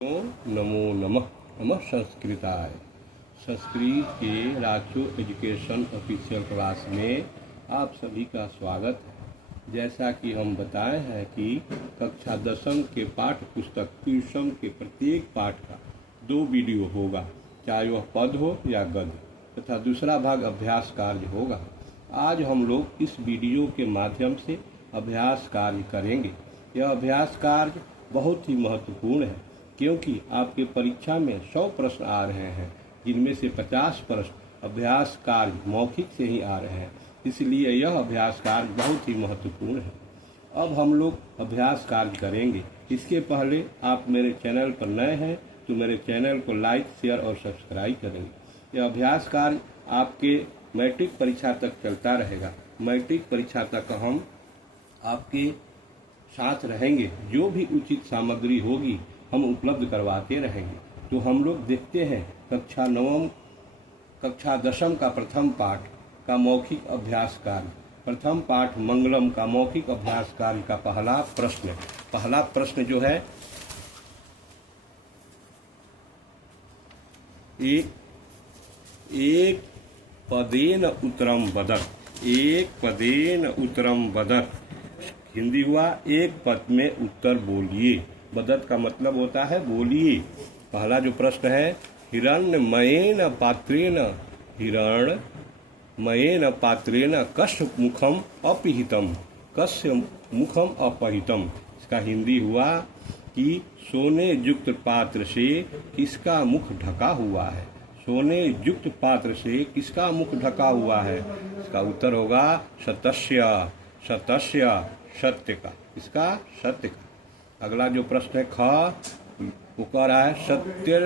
नमो नमः। नमः संस्कृताय। संस्कृत के राजो एजुकेशन ऑफिशियल क्लास में आप सभी का स्वागत है। जैसा कि हम बताए हैं कि कक्षा 10वीं के पाठ्य पुस्तक ट्यूशन के प्रत्येक पाठ का 2 वीडियो होगा, चाहे वह पद हो या गद्य, तथा दूसरा भाग अभ्यास कार्य होगा। आज हम लोग इस वीडियो के माध्यम से अभ्यास कार्य करेंगे। यह अभ्यास कार्य बहुत ही महत्वपूर्ण है, क्योंकि आपके परीक्षा में 100 प्रश्न आ रहे हैं, जिनमें से 50 प्रश्न अभ्यास कार्य मौखिक से ही आ रहे हैं। इसलिए यह अभ्यास कार्य बहुत ही महत्वपूर्ण है। अब हम लोग अभ्यास कार्य करेंगे। इसके पहले आप मेरे चैनल पर नए हैं तो मेरे चैनल को लाइक, शेयर और सब्सक्राइब करेंगे। यह अभ्यास कार्य आपके मैट्रिक परीक्षा तक चलता रहेगा। मैट्रिक परीक्षा तक हम आपके साथ रहेंगे। जो भी उचित सामग्री होगी हम उपलब्ध करवाते रहेंगे। तो हम लोग देखते हैं कक्षा 10वीं का प्रथम पाठ का मौखिक अभ्यास कार्य। प्रथम पाठ मंगलम का मौखिक अभ्यास कार्य का पहला प्रश्न जो है, एक पदेन उत्तरम वदत्। एक पदेन उत्तरम वदत्। हिंदी हुआ एक पद में उत्तर बोलिए। वदत् का मतलब होता है बोलिए। पहला जो प्रश्न है, हिरण्मयेन पात्रेण कस्य मुखम अपहितम। कस्य मुखम अपहितम। इसका हिंदी हुआ कि सोने युक्त पात्र से किसका मुख ढका हुआ है। सोने युक्त पात्र से किसका मुख ढका हुआ है। इसका उत्तर होगा सतस्य। सतस्य सत्य का। इसका सत्य का। अगला जो प्रश्न है, वो कह रहा है सत्य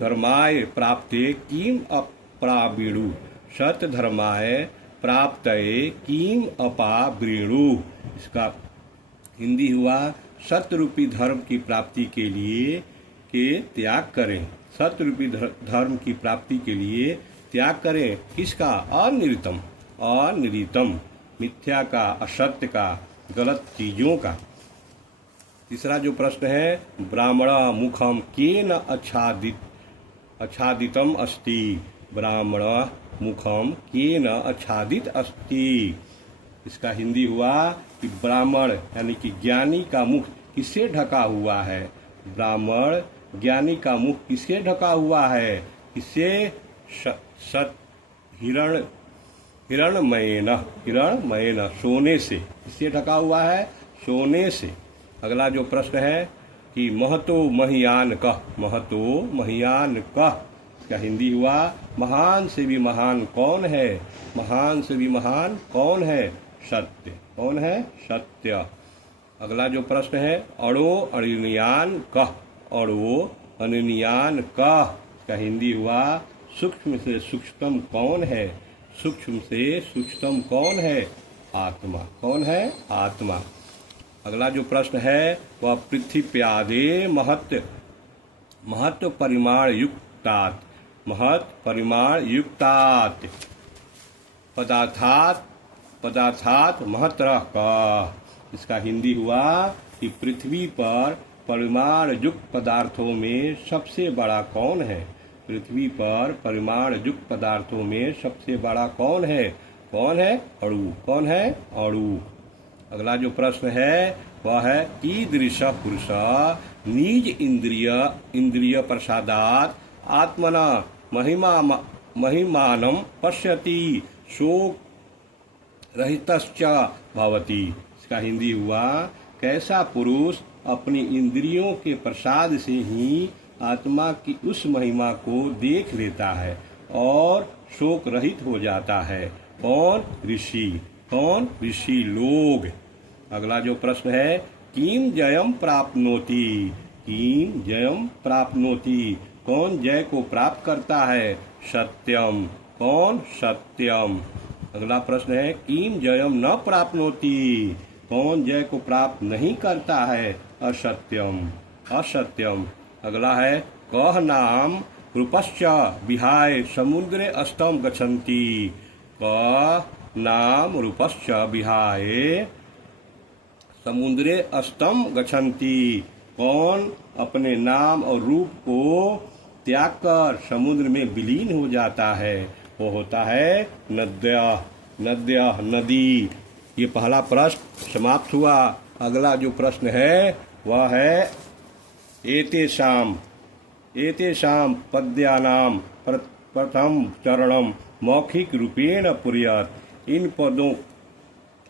धर्माय प्राप्ते किम अपावृणु। सत्य धर्माय प्राप्तये किम अपावृणु। इसका हिंदी हुआ सत्य रूपी धर्म की प्राप्ति के लिए त्याग करें। सत्य रूपी धर्म की प्राप्ति के लिए त्याग करें। किसका? अनिरितम। अनिरितम मिथ्या का, असत्य का, गलत चीजों का। तीसरा जो प्रश्न है, ब्राह्मण मुखम केन आच्छादितम अस्ति। ब्राह्मण मुखम केन आच्छादित अस्ति। इसका हिंदी हुआ कि ब्राह्मण यानी कि ज्ञानी का मुख किससे ढका हुआ है। ब्राह्मण ज्ञानी का मुख किससे ढका हुआ है। किससे? हिरण्मयेन सोने से। किससे ढका हुआ है? सोने से। अगला जो प्रश्न है कि महतो महियान कह। महतो महियान कह। इसका हिंदी हुआ महान से भी महान कौन है। महान से भी महान कौन है? सत्य। कौन है? सत्य। अगला जो प्रश्न है, अणो अणियान कह। अणो अणियान कह। इसका हिंदी हुआ सूक्ष्म से सूक्ष्मतम कौन है। सूक्ष्म से सूक्ष्मतम कौन है? आत्मा। कौन है? आत्मा। अगला जो प्रश्न है वह पृथ्व्यादे महत्व परिमाण युक्तात्। महत्व परिमाण युक्तात् पदार्थात् महत्र का। इसका हिंदी हुआ कि पृथ्वी पर परिमाण युक्त पदार्थों में सबसे बड़ा कौन है। पृथ्वी पर परिमाण युक्त पदार्थों में सबसे बड़ा कौन है। कौन है? अणु। कौन है? अणु। अगला जो प्रश्न है वह है कीदृश पुरुष निज इंद्रिय प्रसादात् आत्मना महिमानं पश्यति शोक रहितश्च भवति। इसका हिंदी हुआ कैसा पुरुष अपनी इंद्रियों के प्रसाद से ही आत्मा की उस महिमा को देख लेता है और शोक रहित हो जाता है। कौन? ऋषि। कौन? ऋषि लोग। अगला जो प्रश्न है, किम जयम प्राप्नोति। किम जयम प्राप्नोति। कौन जय को प्राप्त करता है? सत्यम। कौन? सत्यम। अगला प्रश्न है, किम जयम न प्राप्नोति। कौन जय को प्राप्त नहीं करता है? असत्यम। असत्यम। अगला है, कह नाम रूपश्च विहाय समुद्रे अस्तम गच्छन्ति। कह नाम रूपश्च विहाय समुद्रे अस्तम गच्छन्ति। कौन अपने नाम और रूप को त्याग कर समुद्र में विलीन हो जाता है, वो होता है नद्या। नद्या नदी। ये पहला प्रश्न समाप्त हुआ। अगला जो प्रश्न है वह है एतेषाम पद्यानाम प्रथम चरणम मौखिक रूपेण पुर्यात्। इन पदों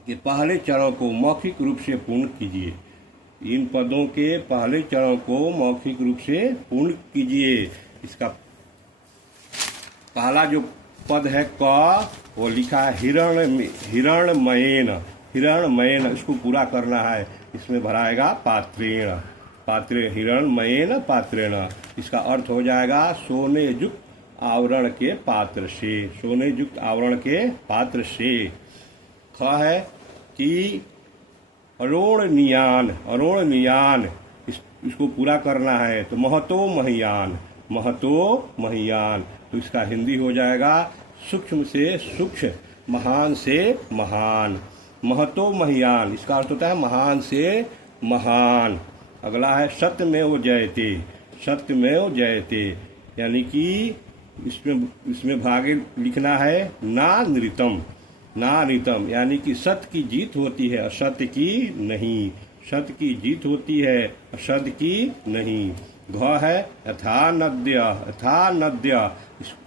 के पहले चरण को मौखिक रूप से पूर्ण कीजिए। इन पदों के पहले चरण को मौखिक रूप से पूर्ण कीजिए। इसका पहला जो पद है क, वो लिखा है हिरण्मयेन। हिरण्मयेन इसको पूरा करना है। इसमें भराएगा पात्रेण। पात्रे हिरण्मयेन पात्रेण। इसका अर्थ हो जाएगा सोने युक्त आवरण के पात्र से। सोने युक्त आवरण के पात्र से। ख है कि अरोणनीयान। अरोणनीयान इसको पूरा करना है तो महतो महियान। महतो महियान। तो इसका हिंदी हो जाएगा सूक्ष्म से सूक्ष्म, महान से महान। महतो महियान इसका अर्थ होता है महान से महान। अगला है सत्यमेव जयते। सत्यमेव जयते यानी कि इसमें भागे लिखना है ना नृतम। ना नृतम यानी कि सत्य की जीत होती है, असत्य की नहीं। सत्य की जीत होती है, असत्य की नहीं। घ है यथा नद्य। यथा नद्य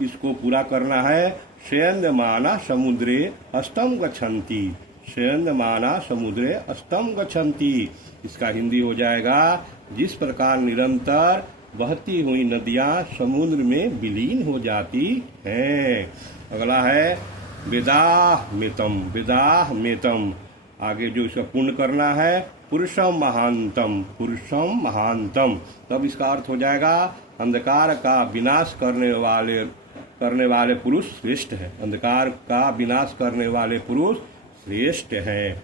इसको पूरा करना है शयनमाना समुद्रे अस्तम गच्छन्ति। शयनमाना समुद्रे अस्तम गच्छन्ति। इसका हिंदी हो जाएगा जिस प्रकार निरंतर बहती हुई नदियां समुद्र में विलीन हो जाती हैं। अगला है वेदाहमेतम। वेदाहमेतम आगे जो इसका पूर्ण करना है पुरुषम महांतम। पुरुषम महांतम तब इसका अर्थ हो जाएगा अंधकार का विनाश करने वाले पुरुष श्रेष्ठ है। अंधकार का विनाश करने वाले पुरुष श्रेष्ठ है।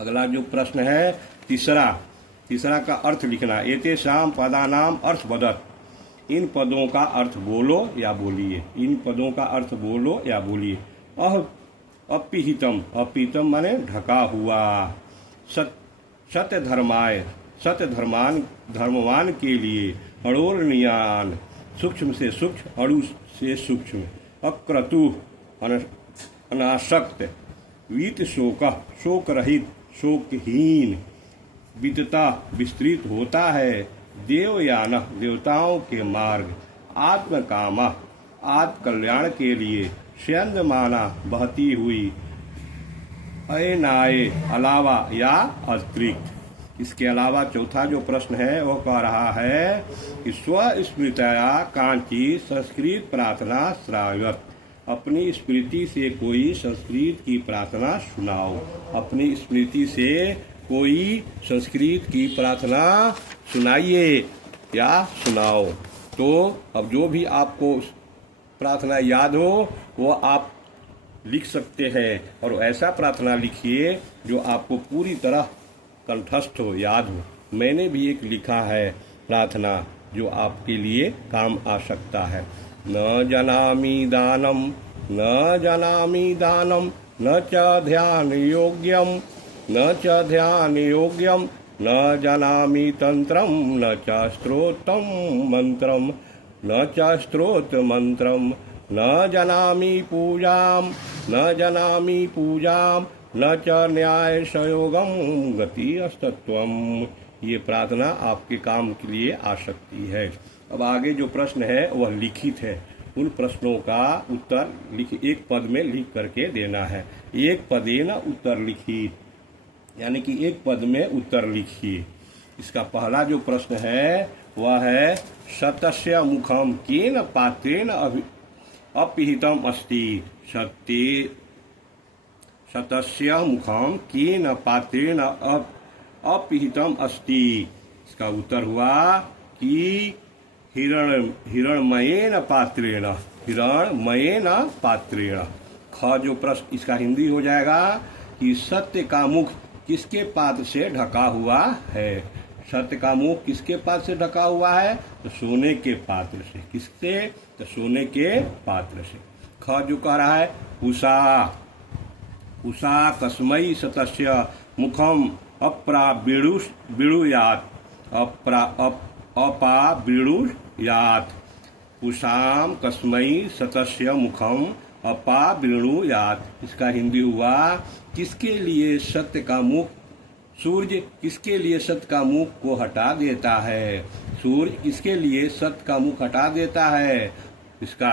अगला जो प्रश्न है तीसरा का अर्थ लिखना। एतेषां पदानाम अर्थ वदत्। इन पदों का अर्थ बोलो या बोलिए। इन पदों का अर्थ बोलो या बोलिए। अपिहितम। अपिहितम माने ढका हुआ। सत्य धर्माय। सत्य धर्मवान के लिए। अड़ोरणीयान सूक्ष्म से सूक्ष्म, अड़ु से सूक्ष्म। अक्रतु अनासक्त। वीत शोक शोक रहित, शोकहीन। वितता विस्तृत होता है। देवयान देवताओं के मार्ग। आत्मकामा आत्म कल्याण के लिए। शयनमाना बहती हुई। अयनाय अलावा या अतिरिक्त। इसके अलावा चौथा जो प्रश्न है वो कह रहा है कि स्वस्मृतया कांची संस्कृत प्रार्थना श्रावयत्। अपनी स्मृति से कोई संस्कृत की प्रार्थना सुनाओ। अपनी स्मृति से कोई संस्कृत की प्रार्थना सुनाइए या सुनाओ। तो अब जो भी आपको प्रार्थना याद हो वो आप लिख सकते हैं और ऐसा प्रार्थना लिखिए जो आपको पूरी तरह कंठस्थ हो, याद हो। मैंने भी एक लिखा है प्रार्थना जो आपके लिए काम आ सकता है। न जानामि दानम न जानामि दानम न च ध्यान योग्यम न च ध्यान योग्यम न जानामि तंत्रम न च स्तोत्रम मंत्रम न च स्तोत्र मंत्रम न जानामि पूजाम न जानामि पूजाम न च न्याय संयोगम गति अस्तत्वम। ये प्रार्थना आपके काम के लिए आ सकती है। अब आगे जो प्रश्न है वह लिखित है। उन प्रश्नों का उत्तर एक पद में लिख करके देना है। एक पदेन उत्तर लिखित यानी कि एक पद में उत्तर लिखिए। इसका पहला जो प्रश्न है वह है सतस्य मुखम केन पात्रेण अपिहितम अस्ति। सतस्य मुखम केन पात्रेण अपिहितम अस्ति। इसका उत्तर हुआ कि हिरण्मयेन पात्रेण। हिरण्मयेन पात्रेण। ख जो प्रश्न इसका हिंदी हो जाएगा कि सत्य का मुख किसके पात्र से ढका हुआ है। सत्य का मुख किसके पात्र से ढका हुआ है तो सोने के पात्र से। किससे तो सोने के पात्र से। ख जो कह रहा है उषा कस्मै सतस्य मुखम अप्राविणुयात्। अपावृणुयात् उषाम कस्मै सतस्य मुखम अपावृणुयात्। इसका हिंदी हुआ, किसके लिए सत्य का मुख, सूर्य किसके लिए सत्य का मुख को हटा देता है, सूर्य किसके लिए सत्य का मुख हटा देता है। इसका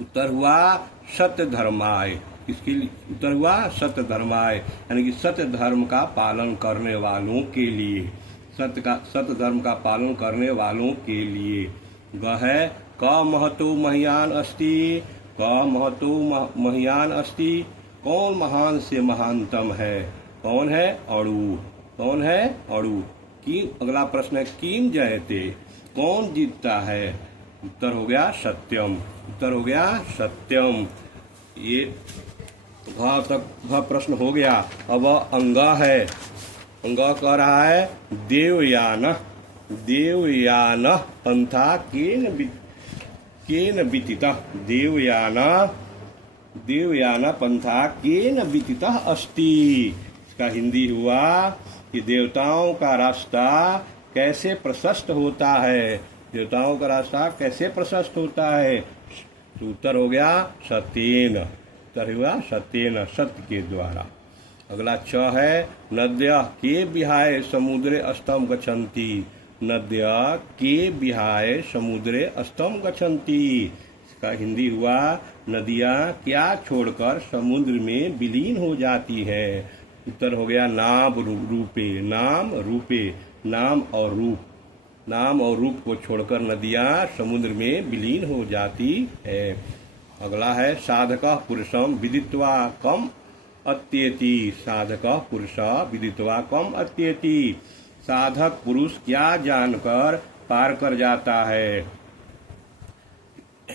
उत्तर हुआ सत्य धर्माय। इसके लिए उत्तर हुआ सत्य धर्माय, यानी कि सत्य धर्म का पालन करने वालों के लिए, सत्य धर्म का पालन करने वालों के लिए। गह क महतो मह्यान अस्ति, क महतो मह्यान अस्ति, कौन महान से महानतम है, कौन है, अणु, कौन है, अणु। अगला प्रश्न है किम जयते, कौन जीतता है। उत्तर हो गया सत्यम, उत्तर हो गया सत्यम। ये घ तक घ प्रश्न हो गया। अब अंग है, अंग कह रहा है देवयान, देवयान पंथा केन विदितः, देवयान पंथा केन विदितः अस्ति। इसका हिंदी हुआ कि देवताओं का रास्ता कैसे प्रशस्त होता है, देवताओं का रास्ता कैसे प्रशस्त होता है। तो उत्तर हो गया सत्येन, उत्तर हुआ सत्येन, सत्य के द्वारा। अगला छ है नद्य के विहाय समुद्रे अस्तम गच्छन्ति, नद्य के विहाय समुद्रे अस्तम गच्छन्ति। इसका हिंदी हुआ नदियाँ क्या छोड़कर समुद्र में विलीन हो जाती है। उत्तर हो गया नाम रूपे, नाम रूपे, नाम और रूप, नाम और रूप को छोड़कर नदियाँ समुद्र में विलीन हो जाती है। अगला है साधक पुरुषम विदित्वा कम अत्येति, साधक पुरुष विदित्वा कम अत्येति। साधक पुरुष क्या जानकर पार कर जाता है,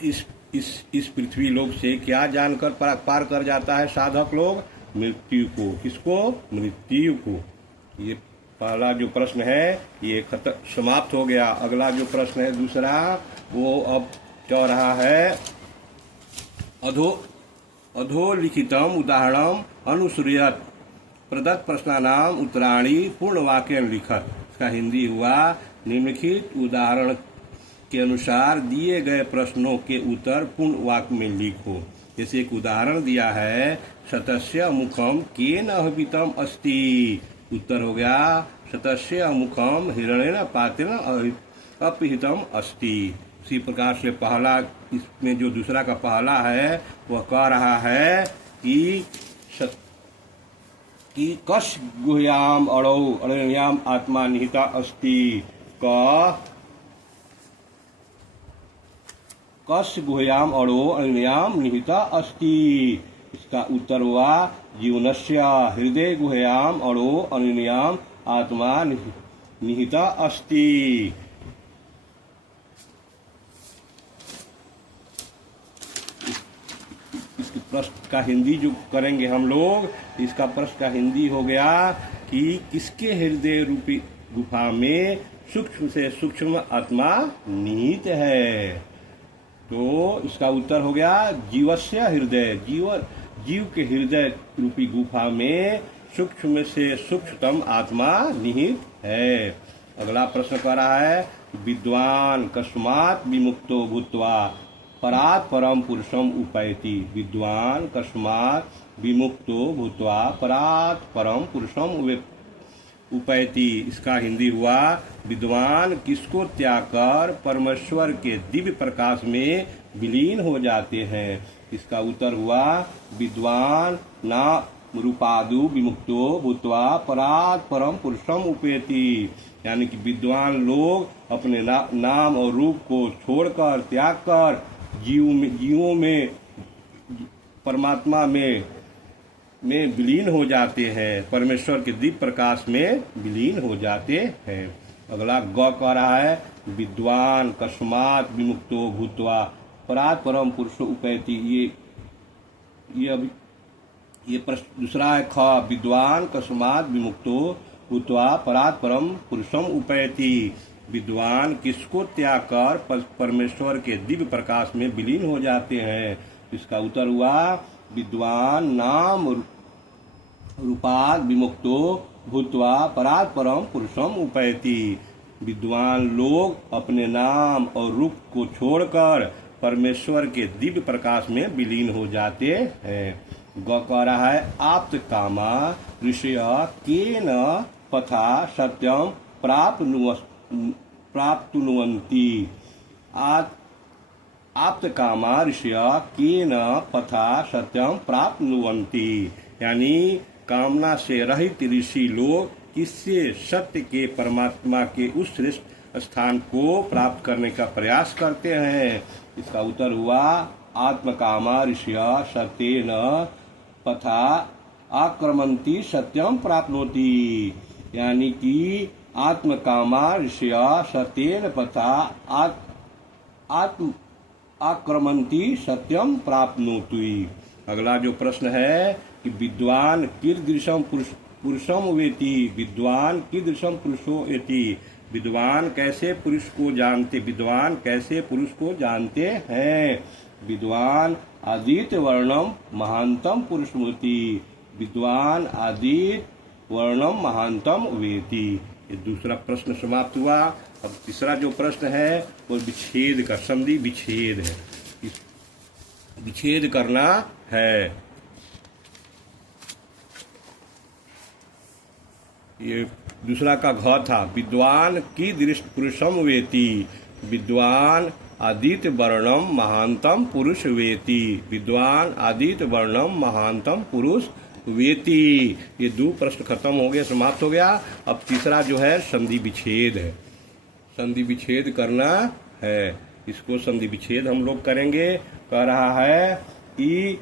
इस पृथ्वी लोक से क्या जानकर पार कर जाता है साधक लोग, मृत्यु को। किसको, मृत्यु को। ये पहला जो प्रश्न है ये समाप्त हो गया। अगला जो प्रश्न है दूसरा, वो अब कह रहा है अधोलिखितम उदाहरणम अनुसृयत प्रदत्त प्रश्नानाम उत्तराणि पूर्ण वाक्य लिखत। इसका हिंदी हुआ निम्नलिखित उदाहरण के अनुसार दिए गए प्रश्नों के उत्तर पूर्ण वाक्य में लिखो। जैसे एक उदाहरण दिया है शतस्य मुखम केन अहवितम अस्ति। उत्तर हो गया शतस्य मुखम हिरण्येन पात्रेण अपहृतम अस्ति। इसी प्रकार से पहला, इसमें जो दूसरा का पहला है वह कह रहा है कि कश गुह्याम अणौ अणयाम आत्मा निहिता अस्ति, कश गुह्याम अणौ अणयाम निहिता अस्ति। इसका उत्तर हुआ जीवनस्य हृदय गुह्याम अणौ अणयाम आत्मा निहिता अस्ति। इसके प्रश्न का हिंदी जो करेंगे हम लोग, इसका प्रश्न का हिंदी हो गया कि किसके हृदय रूपी गुफा में सूक्ष्म से सूक्ष्म आत्मा निहित है। तो इसका उत्तर हो गया जीवस्य हृदय, जीव के हृदय रूपी गुफा में सूक्ष्म से सूक्ष्मतम आत्मा निहित है। अगला प्रश्न कर रहा है विद्वान कस्मात् विमुक्तो भूत्वा परात् परम पुरुषम उपैति। विद्वान कस्मात् विमुक्तो भूत्वा परात् परम पुरुषम उपैति। इसका हिंदी हुआ विद्वान किसको त्याग कर परमेश्वर के दिव्य प्रकाश में विलीन हो जाते हैं। इसका उत्तर हुआ विद्वान ना रूपादु विमुक्तो भूत्वा परात् परम पुरुषम उपैति। यानी कि विद्वान लोग अपने नाम और रूप को छोड़कर त्याग कर जीवों में परमात्मा में विलीन हो जाते हैं, परमेश्वर के दिव्य प्रकाश में विलीन हो जाते हैं। अगला ग कह रहा है विद्वान कस्मात् विमुक्तो भूत्वा परात् परम पुरुषो उपैति। ये प्रश्न दूसरा है ख विद्वान कस्मात् विमुक्तो भूत्वा परात् परम पुरुषम उपैति। विद्वान किसको त्याग कर परमेश्वर के दिव्य प्रकाश में विलीन हो जाते हैं। इसका उत्तर हुआ विद्वान नाम रूपाद विमुक्तो भूत्वा परात् परम पुरुषम उपैति। विद्वान लोग अपने नाम और रूप को छोड़कर परमेश्वर के दिव्य प्रकाश में विलीन हो जाते हैं। ग कह रहा है आप्त कामा ऋषय केन पथा सत्यम प्राप्नुवन्ति। आप्त कामा ऋषय केन पथा सत्यम प्राप्नुवन्ति, यानी कामना से रहित ऋषि लोग किससे सत्य के परमात्मा के उस श्रेष्ठ स्थान को प्राप्त करने का प्रयास करते हैं। इसका उत्तर हुआ आत्मकामा ऋषय सत्येन पथा आक्रमन्ति सत्यम प्राप्नोति, यानी कि आत्मकामा ऋषय सत्येन पथा आत्म आक्रमन्ति सत्यम प्राप्नोति। अगला जो प्रश्न है कि विद्वान कीदृशम पुरुषम वेति। विद्वान कीदृशम पुरुषो वेति, विद्वान कैसे पुरुष को जानते, विद्वान कैसे पुरुष को जानते हैं। विद्वान आदित्य वर्णम महांतम पुरुषमूर्ति। विद्वान आदित्य वर्णम महांतम वेति। ये दूसरा प्रश्न समाप्त हुआ। अब तीसरा जो प्रश्न है वो विच्छेद का, संधि विच्छेद है, विच्छेद करना है। ये दूसरा का घ था। विद्वान की दृष्टि पुरुषम वेति। विद्वान आदित्य वर्णम महांतम पुरुष वेति। विद्वान आदित्य वर्णम महांतम पुरुष वेति। ये दो प्रश्न खत्म हो गया, समाप्त हो गया। अब तीसरा जो है संधि विच्छेद है, संधि विच्छेद करना है। इसको संधि विच्छेद हम लोग करेंगे। कह रहा है कि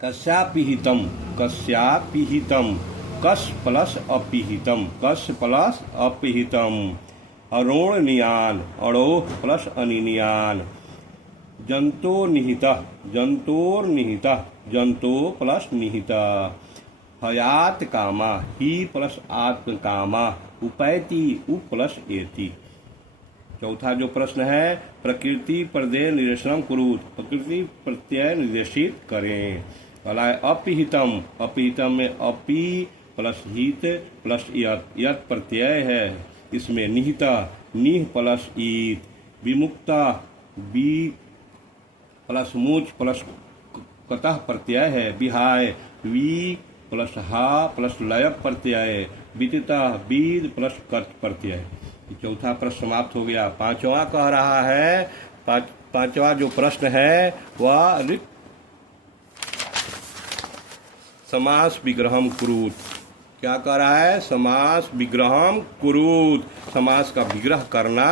कस्यापिहितम, कस्यापिहितम, कस प्लस अपिहितम, कस प्लस अपिहितम, अरोणनियान, अड़ोह प्लस अनिनियान, जंतो निहित, जंतोर्निहित, जंतो प्लस निहित, हयात कामा, ही प्लस आत्म कामा, उपैति, उ प्लस एति। चौथा जो प्रश्न है प्रकृति प्रत्यय निर्देशनम कुरुत, प्रकृति प्रत्यय निर्देशित करें। वाला है अपिहितम, अपिहितम में अपि प्लस हित प्लस यत, यत प्रत्यय है। इसमें निहिता, निह प्लस ईत, विमुक्ता, बी प्लस मूच प्लस कतः प्रत्यय है। विहाय, वी प्लस हा प्लस लय प्रत्यय, विदिता, बीद प्लस कत प्रत्यय। चौथा प्रश्न समाप्त हो गया। पांचवा कह रहा है, पांचवा जो प्रश्न है वह रिक्त समास विग्रहम कुरुत। क्या कह रहा है? समास विग्रहम कुरुत, समास का विग्रह करना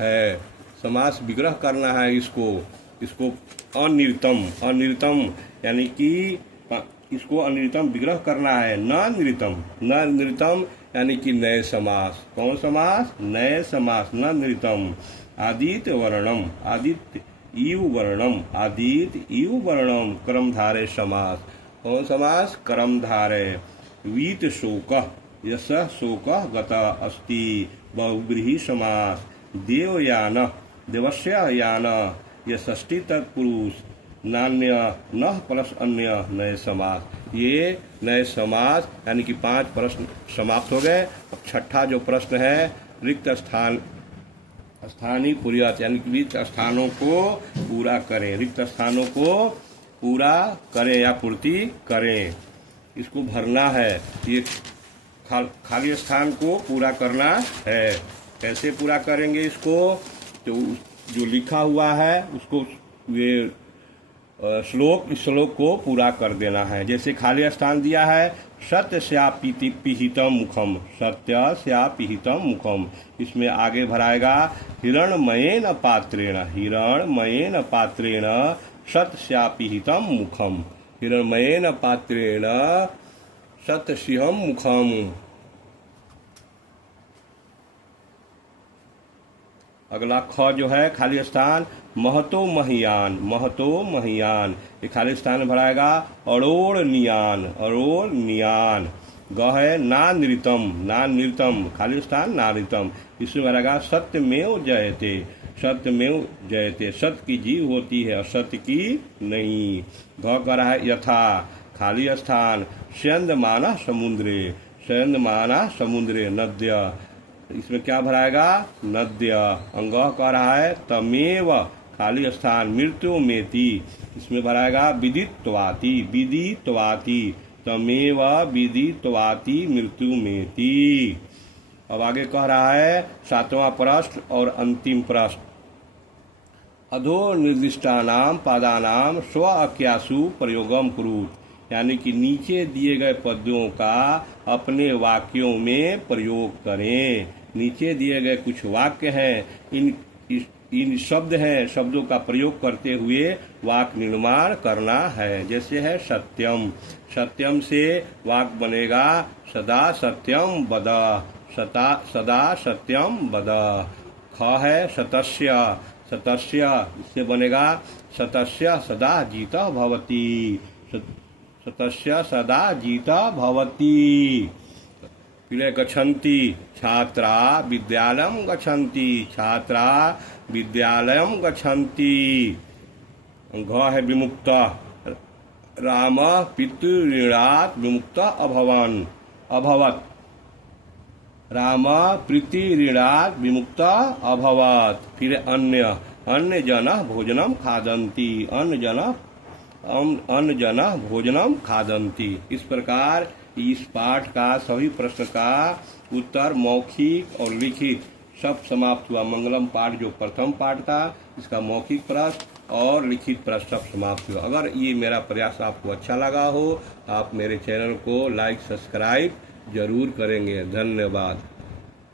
है, समास विग्रह करना है। इसको अनिर्तम, अनिर्तम यानी कि इसको अनिर्तम विग्रह करना है। न निरतम, न निरतम यानी कि नए समास। कौन समास? नए समास, न निरतम। आदित्य वर्णम, आदित्य इव वर्णम, आदित्य इव वर्णम, कर्मधारय समास। कौन समास? कर्मधारय। वीत शोक, यश शोक गता अस्ति, बहुव्रीहि समास। देवयान, देवस्य यान, यह षष्ठी तत्पुरुष। नान्य, नह प्लस अन्य, नए समास। ये नए समास यानी कि 5 प्रश्न समाप्त हो गए। अब छठा जो प्रश्न है रिक्त स्थान, स्थानीय पूर्यत यानी कि रिक्त स्थानों को पूरा करें, रिक्त स्थानों को पूरा करें या पूर्ति करें। इसको भरना है, ये खाली स्थान को पूरा करना है। कैसे पूरा करेंगे इसको? तो जो लिखा हुआ है उसको ये इस श्लोक को पूरा कर देना है। जैसे खाली स्थान दिया है सत्य स्यापिहितम मुखम, सत्य स्यापिहितम मुखम, इसमें आगे भराएगा हिरणमयेन पात्रेण, हिरणमयेन पात्रेण सत्य स्यापिहितम मुखम, हिरणमयेन पात्रेण सत्य सिंहम मुखम। अगला ख जो है खाली स्थान महतो महियान, महतो महियान, ये खाली स्थान भराएगा अड़ोड़ नियान, अड़ोड़ नियान। ग है ना नृतम, ना नृतम, खाली स्थान ना नृतम, इसमें भराएगा सत्यमेव जयते, सत्यमेव जयते, सत्य की जीव होती है असत्य की नहीं। घ कर रहा है यथा, खाली स्थान। स्यंदमानः समुद्रे, स्यंदमानः समुद्रे नद्य, इसमें क्या भराएगा? नद्य। अंगः कह रहा है तमेव खाली स्थान मृत्यु मेति, इसमें भराएगा विदित्वाति, विदित्वाति, तमेव विदित्वाति मृत्यु मेति। अब आगे कह रहा है 7वां प्रश्न और अंतिम प्रश्न। अधो निर्दिष्टानाम पादानाम स्व अक्यासु प्रयोगम कुरुत, यानी कि नीचे दिए गए पद्यों का अपने वाक्यों में प्रयोग करें। नीचे दिए गए कुछ वाक्य हैं, इन शब्द हैं, शब्दों का प्रयोग करते हुए वाक्य निर्माण करना है। जैसे है सत्यम, सत्यम से वाक्य बनेगा सदा सत्यम वद, सदा सत्यम वद। ख है सतस्य, सतस्य इससे बनेगा सतस्य सदा जीता भवति, सतस्य सदा जीता भवति। फिर गच्छन्ति छात्रा विद्यालयं गच्छन्ति, छात्रा विद्यालयं गच्छन्ति। घ है विमुक्त, राम पितृऋणात् विमुक्त अभवन, अभवत्, राम प्रीतिऋणात् विमुक्त अभवत्। फिर अन्य, अन्य जन भोजनम खादन्ति, अन्य जन भोजनम खादन्ति। इस प्रकार इस पाठ का सभी प्रश्न का उत्तर मौखिक और लिखित सब समाप्त हुआ। मंगलम पाठ जो प्रथम पाठ था, इसका मौखिक प्रश्न और लिखित प्रश्न सब समाप्त हुआ। अगर ये मेरा प्रयास आपको अच्छा लगा हो, आप मेरे चैनल को लाइक सब्सक्राइब जरूर करेंगे। धन्यवाद।